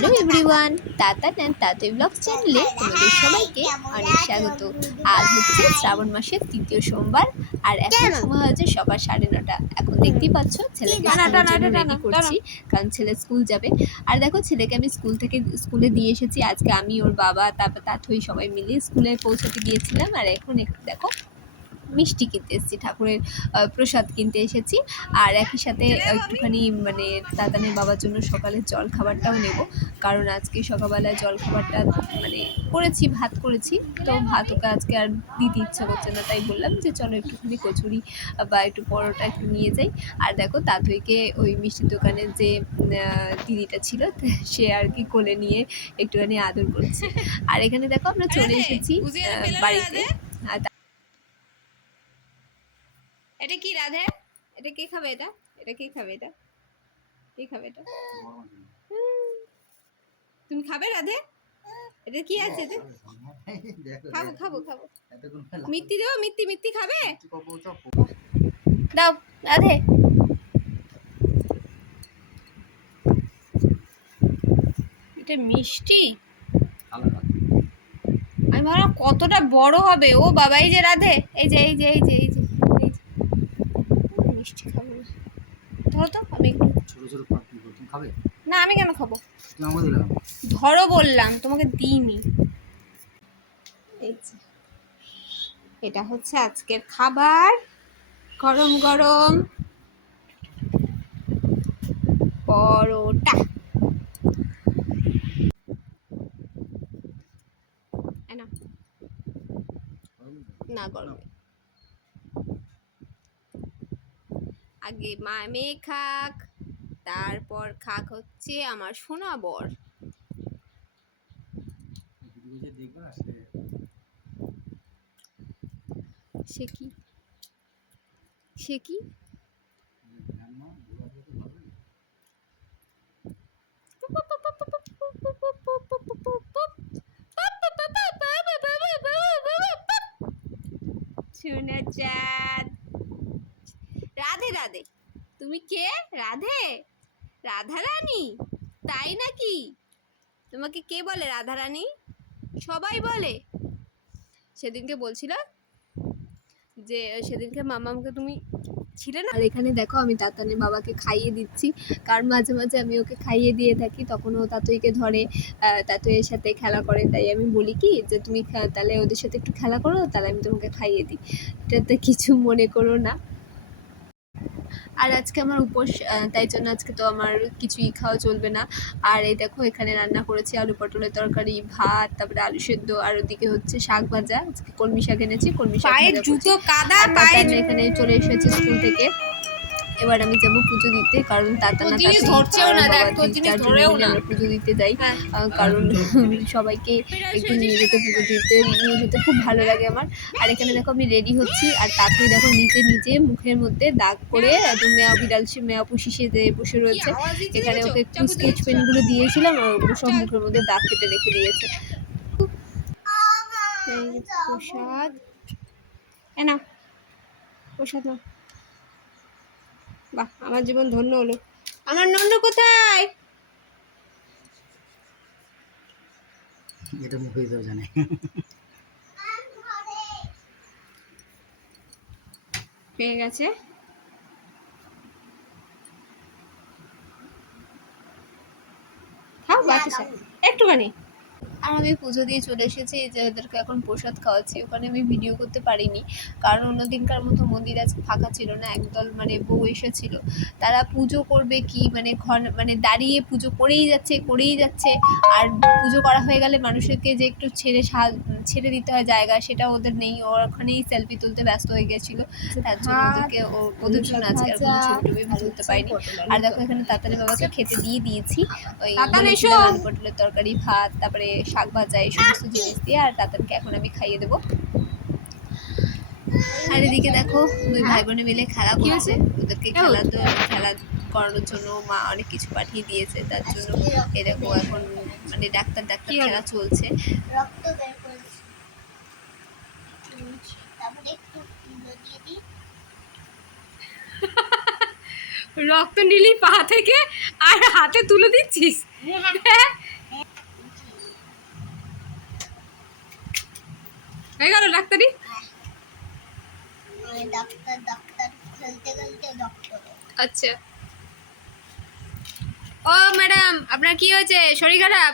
Hello everyone, তাতা and তাতই blog চ্যানেলে তোমাদের সবাইকে অনেক স্বাগত। আজ হচ্ছে শ্রাবণ মাসের তৃতীয় সোমবার আর এখন সময় হয়েছে সকাল 9:30। এখন দেখতেই পাচ্ছ ছেলেকে স্কুলের জন্য রেডি করছি, কারণ ছেলে স্কুল যাবে। আর দেখো ছেলেকে আমি স্কুলে দিয়ে এসেছি। আজকে আমি, ওর বাবা, তারপর তাতই সবাই মিলে স্কুলে পৌঁছাতে গিয়েছিলাম। আর এখন একটু দেখো মিষ্টি কিনতে এসেছি, ঠাকুরের প্রসাদ কিনতে এসেছি। আর একই সাথে একটুখানি মানে তাতানের বাবার জন্য সকালের জল খাবারটাও নেব, কারণ আজকে সকালবেলায় জল খাবারটা মানে করেছি, ভাত করেছি, তো ভাত ওকে আজকে আর দিতে ইচ্ছা করছে না, তাই বললাম যে চলো একটুখানি কচুরি বা একটু পরোটা একটু নিয়ে যাই। আর দেখো তাতইকে ওই মিষ্টির দোকানের যে দিদিটা ছিল সে আর কি কোলে নিয়ে একটুখানি আদর করছে। আর এখানে দেখো আমরা চলে এসেছি বাড়িতে। এটা কি রাধে? এটা কে খাবে? এটা কে খাবে? কে খাবে এটা? তুমি খাবে রাধে? এটা কি আছে? খাবো খাবো খাবো। মিত্তি দেবো, মিত্তি খাবে? দাও রাধে। এটা মিষ্টি, আমি ভাবলাম কতটা বড় হবে। ও বাবা, এই যে রাধে, এই যে এই যে এই যে এই যে মিষ্টি খাবো না, ধরো তো। আমি ছোট ছোট খাবে না? আমি কেন খাবো? ধরো বললাম, তোমাকে দিইনি। এটা হচ্ছে আজকের খাবার, গরম গরম পরোটা। না গরম, আগে মেয়ে খাক, তারপর খাক হচ্ছে আমার সোনা বর। সে কি সে কি সোনা চাঁদ। রাধে রাধে। তুমি কে? রাধে? রাধা রানী? তাই নাকি? তোমাকে কে বলে রাধা রানী? সবাই বলে। সেদিনকে বলছিল যে সেদিনকে মামাকে তুমি ছিলে না। আর এখানে দেখো আমি তাতানের বাবাকে খাইয়ে দিচ্ছি, কারণ মাঝে মাঝে আমি ওকে খাইয়ে দিয়ে থাকি, তখন ও তাতইকে ধরে, তাতইয়ের সাথে খেলা করে। তাই আমি বলি কি যে তুমি তাহলে ওদের সাথে একটু খেলা করো, তাহলে আমি তোমাকে খাইয়ে দিই, এটাতে কিছু মনে করো না। আর আজকে আমার উপোস, তাই জন্য আজকে তো আমার কিছুই খাওয়া চলবে না। আর এই দেখো এখানে রান্না করেছি আলু পটলের তরকারি, ভাত, তারপরে আলু সেদ্ধ, আর ওদিকে হচ্ছে শাক ভাজা। আজকে কলমি শাক এনেছি, কলমি শাক ভাজা করছি। এখানে চলে এসেছে স্কুল থেকে। এবার আমি যাবো পুজো দিতে, কারণ তাতানা আমরা পুজো দিতে যাই, কারণ সবাইকে একটু নিয়ে যেতে খুব ভালো লাগে আমার। আর এখানে দেখো আমি রেডি হচ্ছি, আর তাতেই দেখো নিজে মুখের মধ্যে দাগ করে একদম মেয়া পুষি সেজে বসে রয়েছে। এখানে ওকে একটু স্কেচ পেনগুলো দিয়েছিলাম, ওগুলো সব মুখের মধ্যে দাগ কেটে রেখে দিয়েছে। প্রসাদ না, প্রসাদ না। বাহ, আমার জীবন ধন্য হলো। আমার নন্দ কোথায়? এটা মুখে দাও জানে। পেয়ে গেছে। খাও বাচ্চা, একটুখানি। আর আমি পুজো দিয়ে চলে এসেছি, যে এদেরকে এখন প্রসাদ খাওয়াচ্ছি। ওখানে আমি ভিডিও করতে পারিনি, কারণ অন্যদিনকার মতো মন্দির আজকে ফাঁকা ছিল না। একদল মানে বউ এসেছিল, তারা পুজো করবে কি মানে মানে দাঁড়িয়ে পুজো করেই যাচ্ছে। আর পুজো করা হয়ে গেলে মানুষকে যে একটু ছেড়ে দিতে হয় জায়গা, সেটা ওদের নেই। ওখানেই সেলফি তুলতে ব্যস্ত হয়ে গেছিলো, তার জন্য ওদের জন্য আজকে আর কোনো ছবি টবি তুলতে পারিনি। আর দেখো এখানে তাতানের বাবাকে খেতে দিয়েছি ওই আলু পটলের তরকারি, ভাত, তারপরে শাক ভাজা, এই সমস্ত জিনিস দিয়ে। আর তাতানকে এখন আমি খাইয়ে দেবো। আর এদিকে দেখো দুই ভাই বোনে মিলে খেলা করছে। ওদেরকে খেলা করানোর জন্য মা অনেক কিছু পাঠিয়ে দিয়েছে, তার জন্য এরকম এখন মানে ডাক্তার খেলা চলছে। রক্ত নিলি পা থেকে আর হাতে তুলে দিচ্ছিস? হয়ে গেল ডাক্তারি? ডাক্তার ডাক্তার খেলতে খেলতে ডক্টর। আচ্ছা। ও ম্যাডাম, আপনার কি হয়েছে? শরীর খারাপ?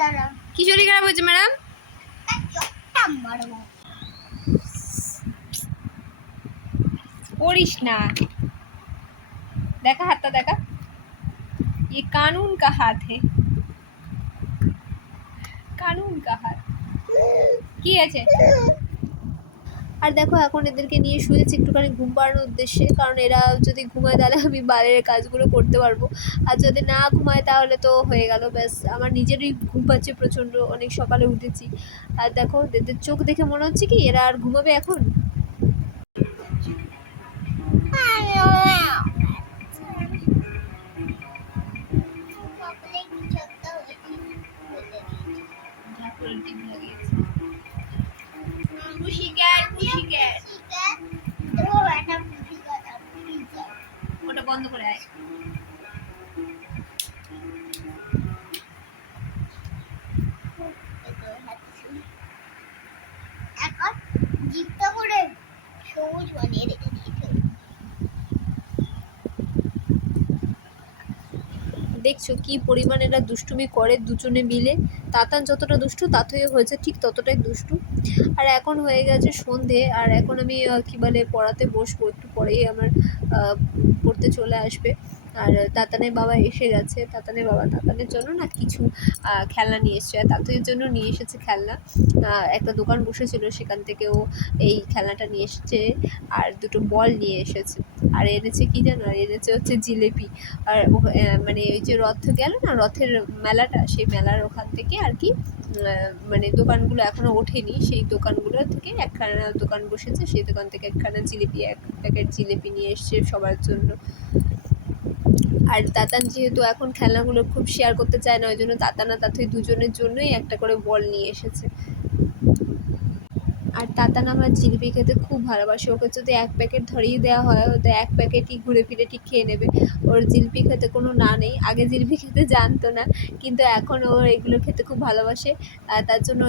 দাঁড়া, কি শরীর খারাপ হয়েছে ম্যাডাম? চটটা মারবো। করিস না, দেখা হাতটা দেখা। ये कानून का हाथ है, কানুন কা হাত। কি আছে? আর দেখো এখন এদেরকে নিয়ে শুয়েছি একটুখানি ঘুম পাড়ানোর উদ্দেশ্যে, কারণ এরা যদি ঘুমায় তাহলে আমি বাইরের কাজগুলো করতে পারবো, আর যদি না ঘুমায় তাহলে তো হয়ে গেল ব্যাস। আমার নিজেরই ঘুম পাচ্ছে প্রচণ্ড, অনেক সকালে উঠেছি। আর দেখো এদের চোখ দেখে মনে হচ্ছে কি এরা আর ঘুমাবে এখন। ওটা বন্ধ করে আয়। এখন জিপটা করে সবুজ বানিয়ে রেখে দিয়েছে। দেখছো কি পরিমাণ এরা দুষ্টুমি করে দুজনে মিলে। তাতান যতটা দুষ্টু তাতই হয়েছে ঠিক ততটাই দুষ্টু। আর এখন হয়ে গেছে সন্ধে, আর এখন আমি কি বলে পড়াতে বসবো, একটু পরেই আমার পড়তে চলে আসবে। আর তাতানের বাবা এসে গেছে। তাতানের বাবা তাতানের জন্য না কিছু খেলনা নিয়ে এসছে, আর তাতুইয়ের জন্য নিয়ে এসেছে খেলনা। একটা দোকান বসেছিল সেখান থেকে ও এই খেলনাটা নিয়ে এসেছে, আর দুটো বল নিয়ে এসেছে। আর এনেছে কি জানো, আর এনেছে হচ্ছে জিলেপি। আর মানে ওই যে রথ গেল না, রথের মেলাটা, সেই মেলার ওখান থেকে আর কি মানে দোকানগুলো এখনো ওঠেনি, সেই দোকানগুলো থেকে একখানা দোকান বসেছে, সেই দোকান থেকে একখানা জিলিপি, এক প্যাকেট জিলিপি নিয়ে এসছে সবার জন্য। আর তাতান যেহেতু এখন খেলনাগুলো খুব শেয়ার করতে চায় না, ওই জন্য তাতান আর তাতুই দুজনের জন্যই একটা করে বল নিয়ে এসেছে। আর তাতান আমার জিলিপি খেতে খুব ভালোবাসে, ওকে যদি এক প্যাকেট ধরিয়ে দেওয়া হয় ও তো এক প্যাকেটই ঘুরে ফিরে ঠিক খেয়ে নেবে। ওর জিলিপি খেতে কোনো না নেই, আগে জিলিপি খেতে জানতো না, কিন্তু এখন ও এগুলো খেতে খুব ভালোবাসে। তার জন্য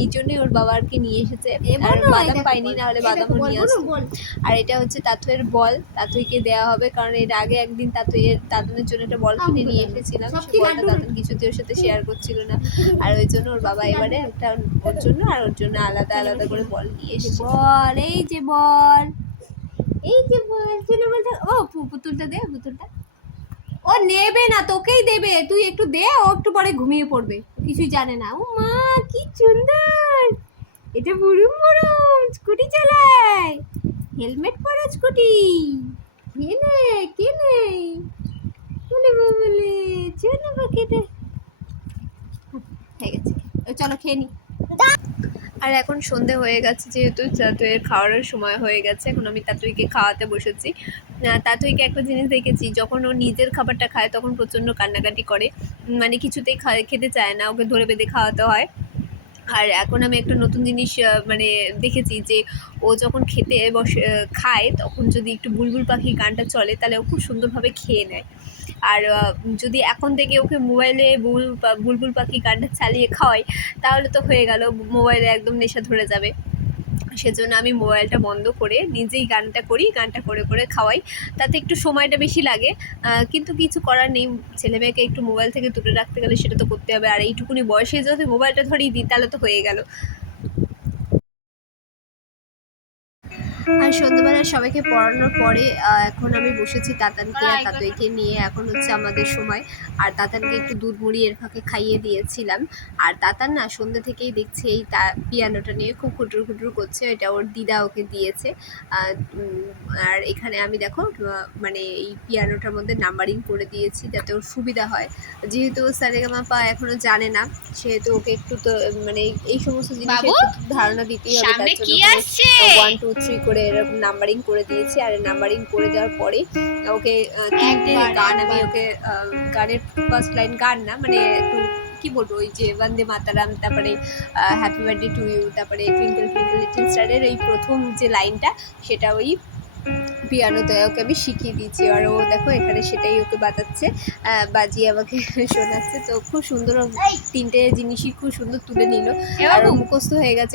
এই জন্যই ওর বাবা আর কি নিয়ে এসেছে। আর বাদাম পাইনি, না হলে বাদামও নিয়ে আসতো। আর এটা হচ্ছে তাতুয়ের বল, তাতুইকে দেওয়া হবে, কারণ এর আগে একদিন তাতানের জন্য একটা বল কিনে নিয়ে এসেছিলাম, সেই বলটা তাতান কিছুতে ওর সাথে শেয়ার করছিল না, আর ওই জন্য ওর বাবা এবারে একটা ওর জন্য আর ওর জন্য আলাদা আলাদা করে বল নিয়ে এসেছে। বল, এই যে বল, এই যে বল, চলো বলটা। ও পুতুলটা দে, পুতুলটা। ও নেবে না, তোকেই দেবে, তুই একটু দে, ও একটু পরে ঘুমিয়ে পড়বে, কিছুই জানে না। ও মা কি সুন্দর, এটা বুড়ুম বুড়ুম স্কুটি চালায়, হেলমেট পরা স্কুটি। কে নে, কে নেই বলে বলে, চলো বাকিটা হয়ে গেছে, চলো খেয়ে নি। আর এখন সন্ধে হয়ে গেছে, যেহেতু তাতুইয়ের খাওয়ার সময় হয়ে গেছে, এখন আমি তাতুইকে খাওয়াতে বসেছি। তাতুইকে একটা জিনিস দেখেছি, যখন ও নিজের খাবারটা খায় তখন প্রচণ্ড কান্নাকাটি করে, মানে কিছুতেই খেতে চায় না, ওকে ধরে বেঁধে খাওয়াতে হয়। আর এখন আমি একটা নতুন জিনিস মানে দেখেছি, যে ও যখন খেতে বসে খায় তখন যদি একটু বুলবুল পাখি গানটা চলে তাহলে ও খুব সুন্দরভাবে খেয়ে নেয়। আর যদি এখন থেকে ওকে মোবাইলে বুলবুল পাখি গানটা চালিয়ে খাওয়াই তাহলে তো হয়ে গেল, মোবাইলে একদম নেশা ধরে যাবে। সেজন্য আমি মোবাইলটা বন্ধ করে নিজেই গানটা করি, গানটা করে করে খাওয়াই, তাতে একটু সময়টা বেশি লাগে, কিন্তু কিছু করার নেই, ছেলেমেয়েকে একটু মোবাইল থেকে দূরে রাখতে গেলে সেটা তো করতে হবে। আর এইটুকুনি বয়সে যদি মোবাইলটা ধরিয়ে দিই তাহলে তো হয়ে গেল। আর সন্ধ্যাবেলা সবাইকে পড়ানোর পরে এখন আমি বসেছি তাতানকে আর তাতুইকে নিয়ে, এখন হচ্ছে আমাদের সময়। আর তাতানকে একটু দুধ মুড়ি এর ফাঁকে খাইয়ে দিয়েছিলাম। আর তাতান না সন্ধ্যে থেকেই দেখছি এই পিয়ানোটা নিয়ে খুব খুটুর খুটুর করছে, এটা ওর দিদা ওকে দিয়েছে। আর এখানে আমি দেখো মানে এই পিয়ানোটার মধ্যে নাম্বারিং করে দিয়েছি যাতে ওর সুবিধা হয়, যেহেতু সারেগামাপা এখনো জানে না, সেহেতু ওকে একটু তো মানে এই সমস্ত জিনিসের ধারণা দিতেই হবে, তার জন্য 1 2 3 করে এরকম নাম্বারিং করে দিয়েছি। আর নাম্বারিং করে দেওয়ার পরে ওকে 3টে গান আমি ওকে গানের ফার্স্ট লাইন গান না মানে একটু কি বলবো, ওই যে বন্দে মাতারাম, তারপরে হ্যাপি বার্থডে টু ইউ, তারপরে টুইঙ্কল টুইঙ্কল লিটল স্টারের এই প্রথম যে লাইনটা সেটা ওই পিয়ানোতে ওকে আমি শিখিয়ে দিয়েছি, আর ও দেখো এখানে সেটাই ওকে বাজাচ্ছে, বাজিয়ে আমাকে শোনাচ্ছে। তো খুব সুন্দর, তিনটে জিনিসই খুব সুন্দর তুলে নিল, আর ও মুখস্থ হয়ে গেছে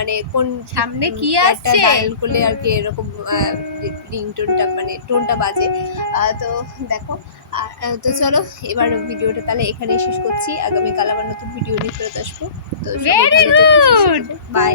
মানে কোন সামনে কি একটা আসছে? ডায়াল করলে আর কি এরকম রিংটোনটা মানে টোনটা বাজে। তো দেখো তো চলো এবার ভিডিওটা তাহলে এখানেই শেষ করছি, আগামীকাল আবার নতুন ভিডিও নিয়ে ফেরত আসবো। তো সবাই Very ভালো থেকো, সুস্থ good. থেকো, বাই।